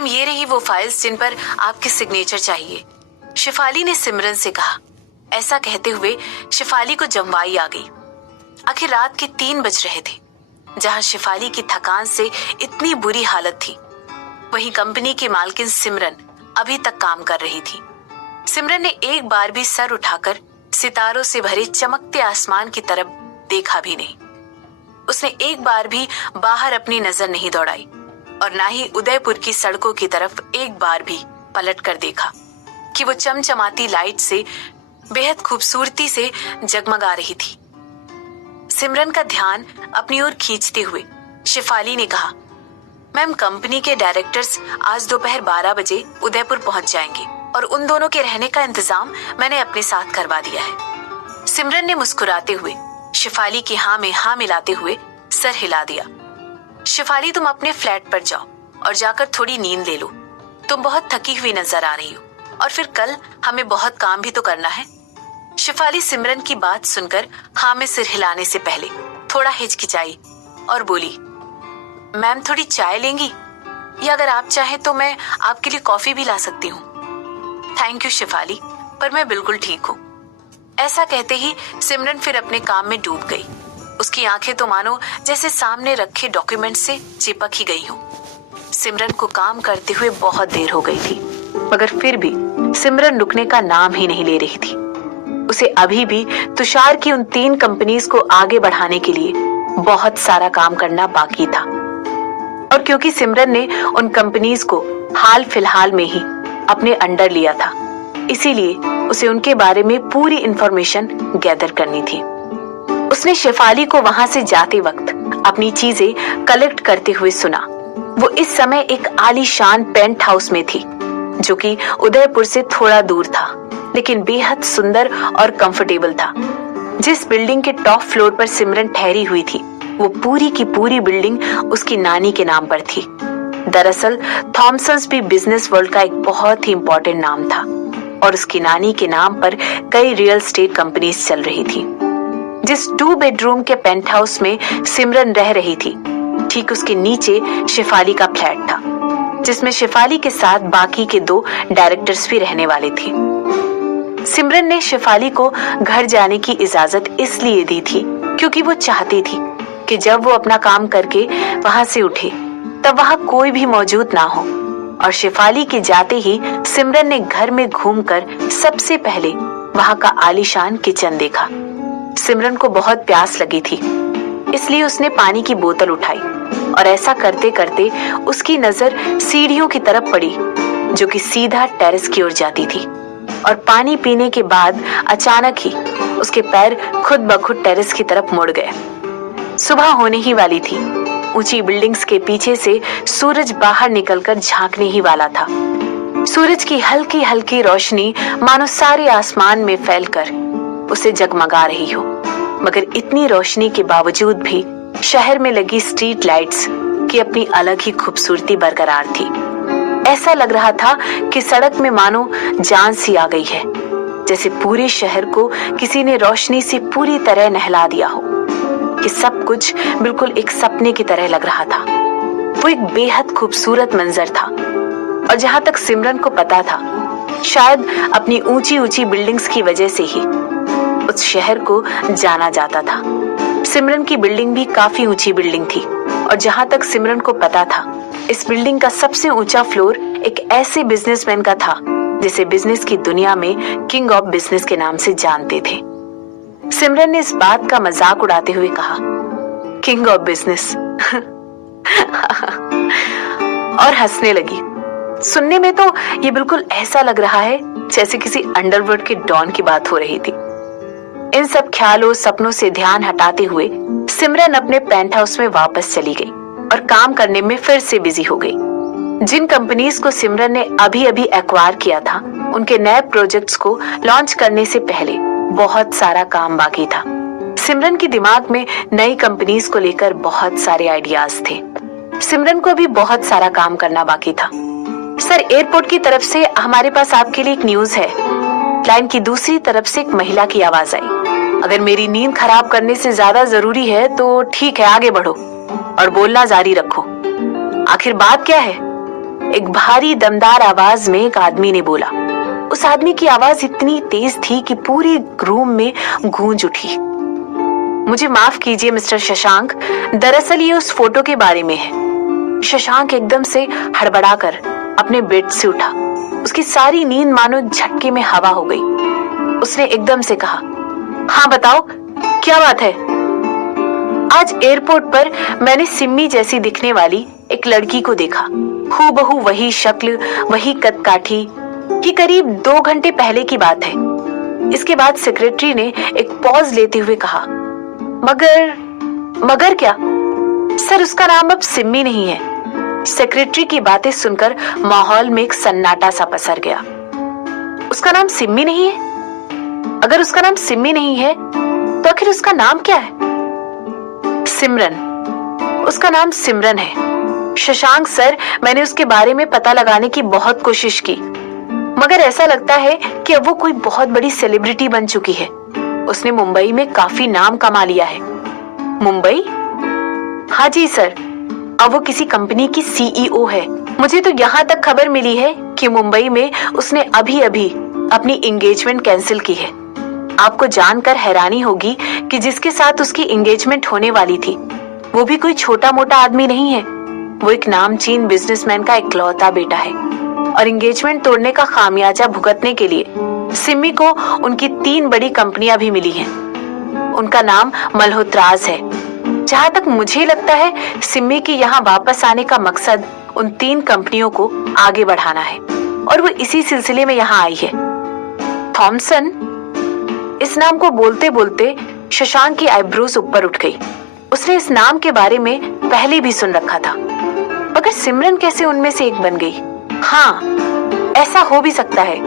Ma'am ये रही वो फाइल्स जिन पर आपके सिग्नेचर चाहिए, शेफाली ने सिमरन से कहा। ऐसा कहते हुए शेफाली को जमवाई आ गई। आखिर रात के 3 बज रहे थे। जहां शेफाली की थकान से इतनी बुरी हालत थी, वहीं कंपनी की मालकिन सिमरन अभी तक काम कर रही थी। सिमरन ने एक बार भी सर उठाकर सितारों से भरे चमकते आसमान की तरफ देखा भी नहीं। उसने एक बार भी बाहर अपनी नजर नहीं दौड़ाई और ना ही उदयपुर की सड़कों की तरफ एक बार भी पलट कर देखा कि वो चमचमाती लाइट से बेहद खूबसूरती से जगमगा रही थी। सिमरन का ध्यान अपनी ओर खींचते हुए शेफाली ने कहा, मैम कंपनी के डायरेक्टर्स आज दोपहर 12 बजे उदयपुर पहुंच जाएंगे और उन दोनों के रहने का इंतजाम मैंने अपने साथ करवा दिया है। सिमरन ने मुस्कुराते हुए शेफाली की हाँ में हाँ मिलाते हुए सर हिला दिया। शेफाली तुम अपने फ्लैट पर जाओ और जाकर थोड़ी नींद ले लो। तुम बहुत थकी हुई नजर आ रही हो और फिर कल हमें बहुत काम भी तो करना है। शेफाली सिमरन की बात सुनकर हाँ में सिर हिलाने से पहले थोड़ा हिचकिचाई और बोली, मैम थोड़ी चाय लेंगी या अगर आप चाहें तो मैं आपके लिए कॉफी भी ला सकती हूँ। थैंक यू शेफाली, पर मैं बिल्कुल ठीक हूँ। ऐसा कहते ही सिमरन फिर अपने काम में डूब गई। उसकी आंखें तो मानो जैसे सामने रखे डॉक्यूमेंट से चिपक ही गई हो। सिमरन को काम करते हुए बहुत देर हो गई थी, मगर फिर भी सिमरन रुकने का नाम ही नहीं ले रही थी। उसे अभी भी तुषार की उन 3 कंपनीज को आगे बढ़ाने के लिए बहुत सारा काम करना बाकी था। और क्योंकि सिमरन ने उन कंपनीज को हाल फिलहाल में ही अपने अंडर लिया था, इसीलिए उसे उनके बारे में पूरी इंफॉर्मेशन गैदर करनी थी। उसने शेफाली को वहां से जाते वक्त अपनी चीजें कलेक्ट करते हुए सुना। वो इस समय एक आलीशान पेंट हाउस में थी, जो कि उदयपुर से थोड़ा दूर था, लेकिन बेहद सुंदर और कंफर्टेबल था। जिस बिल्डिंग के टॉप फ्लोर पर सिमरन ठहरी हुई थी, वो पूरी की पूरी बिल्डिंग उसकी नानी के नाम पर थी। दरअसल थॉमसन्स भी बिजनेस वर्ल्ड का एक बहुत ही इंपॉर्टेंट नाम था और उसकी नानी के नाम पर कई रियल एस्टेट कंपनीज चल रही थी। जिस 2 बेडरूम के पेंट हाउस में सिमरन रह रही थी, ठीक उसके नीचे शेफाली का फ्लैट था, जिसमें शेफाली के साथ बाकी के 2 डायरेक्टर्स भी रहने वाले थे। सिमरन ने शेफाली को घर जाने की इजाजत इसलिए दी थी क्योंकि वो चाहती थी कि जब वो अपना काम करके वहां से उठे तब वहां कोई भी मौजूद ना हो। और शेफाली के जाते ही सिमरन ने घर में घूमकर सबसे पहले वहां का आलीशान किचन देखा। सिमरन को बहुत प्यास लगी थी, इसलिए उसने पानी की बोतल उठाई और ऐसा करते करते उसकी नजर सीढ़ियों की तरफ पड़ी, जो कि सीधा टेरेस की ओर जाती थी। और पानी पीने के बाद अचानक ही उसके पैर खुद ब खुद टेरेस की तरफ मुड़ गए। सुबह होने ही वाली थी। ऊंची बिल्डिंग्स के पीछे से सूरज बाहर निकलकर झांकने ही वाला था। सूरज की हल्की हल्की रोशनी मानो सारे आसमान में फैलकर उसे जगमगा रही हो, मगर इतनी रोशनी के बावजूद भी शहर में लगी स्ट्रीट लाइट्स की अपनी अलग ही खूबसूरती बरकरार थी। ऐसा लग रहा था कि सड़क में मानो जान सी आ गई है, जैसे पूरे शहर को किसी ने रोशनी से पूरी तरह नहला दिया हो, कि सब कुछ बिल्कुल एक सपने की तरह लग रहा था। वो एक बेहद खूबसूरत मंजर था और जहां तक सिमरन को पता था, शायद अपनी ऊंची ऊंची बिल्डिंग्स की वजह से ही उस शहर को जाना जाता था। सिमरन की बिल्डिंग भी काफी ऊंची बिल्डिंग थी और जहां तक सिमरन को पता था, इस बिल्डिंग का सबसे ऊंचा फ्लोर एक ऐसे बिजनेसमैन का था जिसे बिजनेस की दुनिया में किंग ऑफ बिजनेस के नाम से जानते थे। सिमरन ने इस बात का मजाक उड़ाते हुए कहा, किंग ऑफ बिजनेस और हंसने लगी। सुनने में तो ये बिल्कुल ऐसा लग रहा है जैसे किसी अंडरवर्ल्ड के डॉन की बात हो रही थी। इन सब ख्यालों सपनों से ध्यान हटाते हुए सिमरन अपने पेंट हाउस में वापस चली गई और काम करने में फिर से बिजी हो गई। जिन कंपनीज को सिमरन ने अभी अभी एक्वायर किया था, उनके नए प्रोजेक्ट्स को लॉन्च करने से पहले बहुत सारा काम बाकी था। सिमरन के दिमाग में नई कंपनीज को लेकर बहुत सारे आइडियाज थे। सिमरन को भी बहुत सारा काम करना बाकी था। सर, एयरपोर्ट की तरफ से हमारे पास आपके लिए एक न्यूज है। लाइन की दूसरी तरफ से एक महिला की आवाज आई। अगर मेरी नींद खराब करने से ज्यादा जरूरी है तो ठीक है, आगे बढ़ो और बोलना जारी रखो। आखिर बात क्या है? एक भारी दमदार आवाज में एक आदमी ने बोला। उस आदमी की आवाज इतनी तेज थी कि पूरी रूम में गूंज उठी। मुझे माफ कीजिए मिस्टर शशांक, दरअसल ये उस फोटो के बारे में है। शशांक एकदम से हड़बड़ाकर अपने बेड से उठा। उसकी सारी नींद मानो एक झटके में हवा हो गई। उसने एकदम से कहा, हाँ बताओ, क्या बात है? आज एयरपोर्ट पर मैंने सिम्मी जैसी दिखने वाली एक लड़की को देखा। हूबहू वही शक्ल, वही कद काठी। ये करीब 2 घंटे पहले की बात है। इसके बाद सेक्रेटरी ने एक पॉज लेते हुए कहा, मगर क्या? सर, उसका नाम अब सिम्मी नहीं है। सेक्रेटरी की बातें सुनकर माहौल में एक सन्नाटा सा पसर गया। उसका नाम सिम्मी नहीं है? अगर उसका नाम सिम्मी नहीं है तो आखिर उसका नाम क्या है? सिमरन। उसका नाम सिमरन है। शशांक सर, मैंने उसके बारे में पता लगाने की बहुत कोशिश की, मगर ऐसा लगता है कि अब वो कोई बहुत बड़ी सेलिब्रिटी बन चुकी है। उसने मुंबई में काफी नाम कमा लिया है। मुंबई? हाँ जी सर, अब वो किसी कंपनी की सीईओ है। मुझे तो यहाँ तक खबर मिली है कि मुंबई में उसने अभी अभी अपनी एंगेजमेंट कैंसिल की है। आपको जानकर हैरानी होगी कि जिसके साथ उसकी एंगेजमेंट होने वाली थी वो भी कोई छोटा मोटा आदमी नहीं है। वो एक नामचीन बिजनेसमैन का इकलौता बेटा है और एंगेजमेंट तोड़ने का खामियाजा भुगतने के लिए सिम्मी को उनकी 3 बड़ी कंपनियां भी मिली हैं। उनका नाम मल्होत्राज है। जहां तक मुझे लगता है, सिम्मी के यहाँ वापस आने का मकसद उन 3 कंपनियों को आगे बढ़ाना है और वो इसी सिलसिले में यहाँ आई है। थॉमसन? इस नाम को बोलते बोलते शशांक की आईब्रोज ऊपर उठ गई। उसने इस नाम के बारे में पहले भी सुन रखा था, मगर सिमरन कैसे उनमें से एक बन गई? हाँ, ऐसा हो भी सकता है।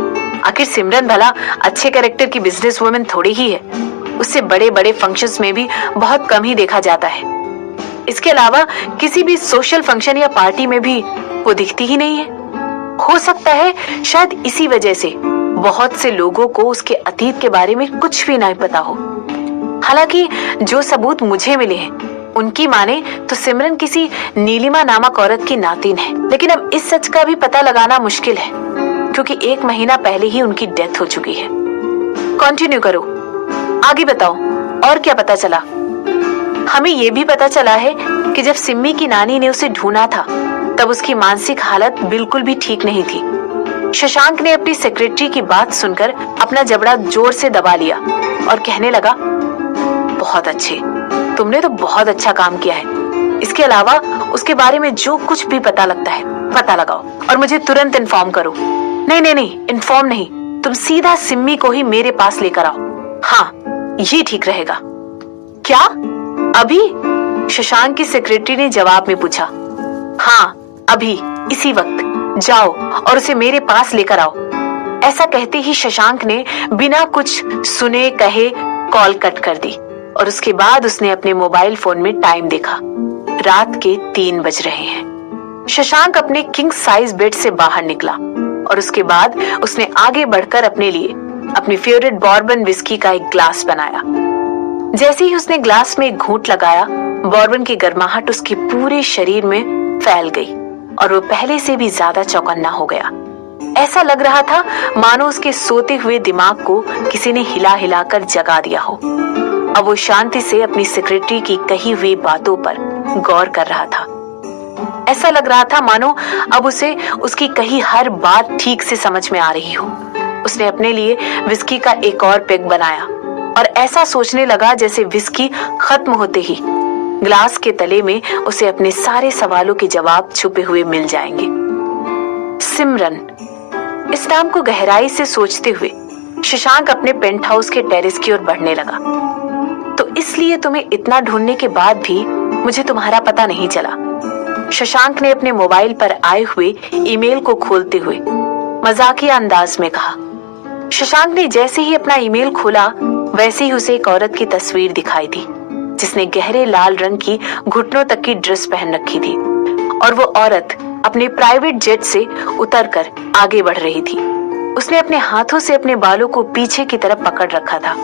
आखिर सिमरन भला अच्छे कैरेक्टर की बिजनेस वुमेन थोड़ी ही है। उससे बड़े बड़े फंक्शंस में भी बहुत कम ही देखा जाता है। इसके अलावा किसी भी सोशल फंक्शन या पार्टी में भी वो दिखती ही नहीं है। हो सकता है शायद इसी वजह से बहुत से लोगों को उसके अतीत के बारे में कुछ भी नहीं पता हो। हालांकि जो सबूत मुझे मिले हैं उनकी माने तो सिमरन किसी नीलिमा नामक औरत की नातिन है, लेकिन अब इस सच का भी पता लगाना मुश्किल है क्योंकि 1 महीना पहले ही उनकी डेथ हो चुकी है। कंटिन्यू करो, आगे बताओ, और क्या पता चला? हमें ये भी पता चला है कि जब सिम्मी की नानी ने उसे ढूंढा था तब उसकी मानसिक हालत बिल्कुल भी ठीक नहीं थी। शशांक ने अपनी सेक्रेटरी की बात सुनकर अपना जबड़ा जोर से दबा लिया और कहने लगा, बहुत अच्छे, तुमने तो बहुत अच्छा काम किया है। इसके अलावा उसके बारे में जो कुछ भी पता लगता है पता लगाओ और मुझे तुरंत इन्फॉर्म करो। नहीं, इन्फॉर्म नहीं, तुम सीधा सिम्मी को ही मेरे पास लेकर आओ। हाँ, ये ठीक रहेगा। क्या अभी? शशांक की सेक्रेटरी ने जवाब में पूछा। हाँ, अभी, इसी वक्त जाओ और उसे मेरे पास लेकर आओ। ऐसा कहते ही शशांक ने बिना कुछ सुने कहे कॉल कट कर दी और उसके बाद उसने अपने मोबाइल फोन में टाइम देखा। रात के 3 बज रहे हैं। शशांक अपने किंग साइज बेड से बाहर निकला और उसके बाद उसने आगे बढ़कर अपने लिए अपनी फेवरेट बॉर्बन विस्की का एक ग्लास बनाया। जैसे ही उसने ग्लास में एक घूंट लगाया, बॉर्बन की गर्माहट उसके पूरे शरीर में फैल गई और वो पहले से भी ज्यादा चौकन्ना हो गया। ऐसा लग रहा था मानो उसके सोते हुए दिमाग को किसी ने हिला हिलाकर जगा दिया हो। अब वो शांति से अपनी सेक्रेटरी की कही हुई बातों पर गौर कर रहा था। ऐसा लग रहा था मानो अब उसे उसकी कही हर बात ठीक से समझ में आ रही हो। उसने अपने लिए विस्की का एक और पेग बनाया और ऐसा सोचने लगा जैसे विस्की खत्म होते ही ग्लास के तले में उसे अपने सारे सवालों के जवाब छुपे हुए मिल जाएंगे। सिमरन, इस नाम को गहराई से सोचते हुए शशांक अपने पेंट हाउस के टेरेस की ओर बढ़ने लगा। तो इसलिए तुम्हें इतना ढूंढने के बाद भी मुझे तुम्हारा पता नहीं चला। शशांक ने अपने मोबाइल पर आए हुए ईमेल को खोलते हुए मजाकिया अंदाज में कहा। शशांक ने जैसे ही अपना ईमेल खोला वैसे ही उसे एक औरत की तस्वीर दिखाई दी जिसने गहरे लाल रंग की घुटनों तक की ड्रेस पहन रखी थी और वो औरत अपने प्राइवेट जेट से उतरकर आगे बढ़ रही थी। उसने अपने हाथों से अपने बालों को पीछे की तरफ पकड़ रखा था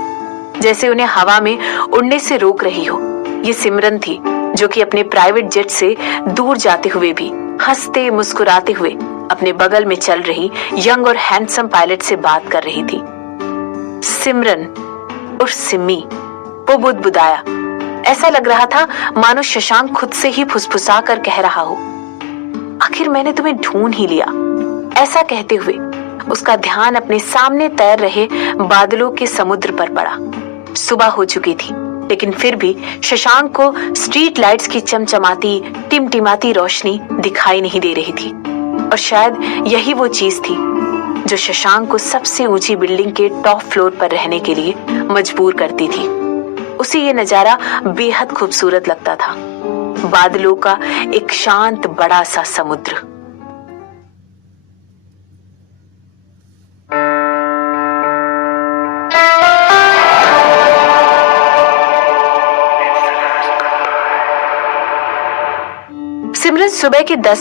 जैसे उन्हें हवा में उड़ने से रोक रही हो। ये सिमरन थी जो कि अपने प्राइवेट जेट से दूर जाते हुए भी हंसते मुस्कुराते हुए अपने बगल में चल रही यंग और हैंडसम पायलट से बात कर रही थी। सिमरन और सिमी। वो बुदबुदाया। ऐसा लग रहा था मानो शशांक खुद से ही फुसफुसा कर कह रहा हो, आखिर मैंने तुम्हें ढूंढ ही लिया। ऐसा कहते हुए उसका ध्यान अपने सामने तैर रहे बादलों के समुद्र पर पड़ा। सुबह हो चुकी थी, लेकिन फिर भी शशांक को स्ट्रीट लाइट्स की चमचमाती टिमटिमाती रोशनी दिखाई नहीं दे रही थी। और शायद यही वो चीज थी जो शशांक को सबसे ऊंची बिल्डिंग के टॉप फ्लोर पर रहने के लिए मजबूर करती थी। उसे ये नजारा बेहद खूबसूरत लगता था, बादलों का एक शांत बड़ा सा समुद्र। सिमरन सुबह के 10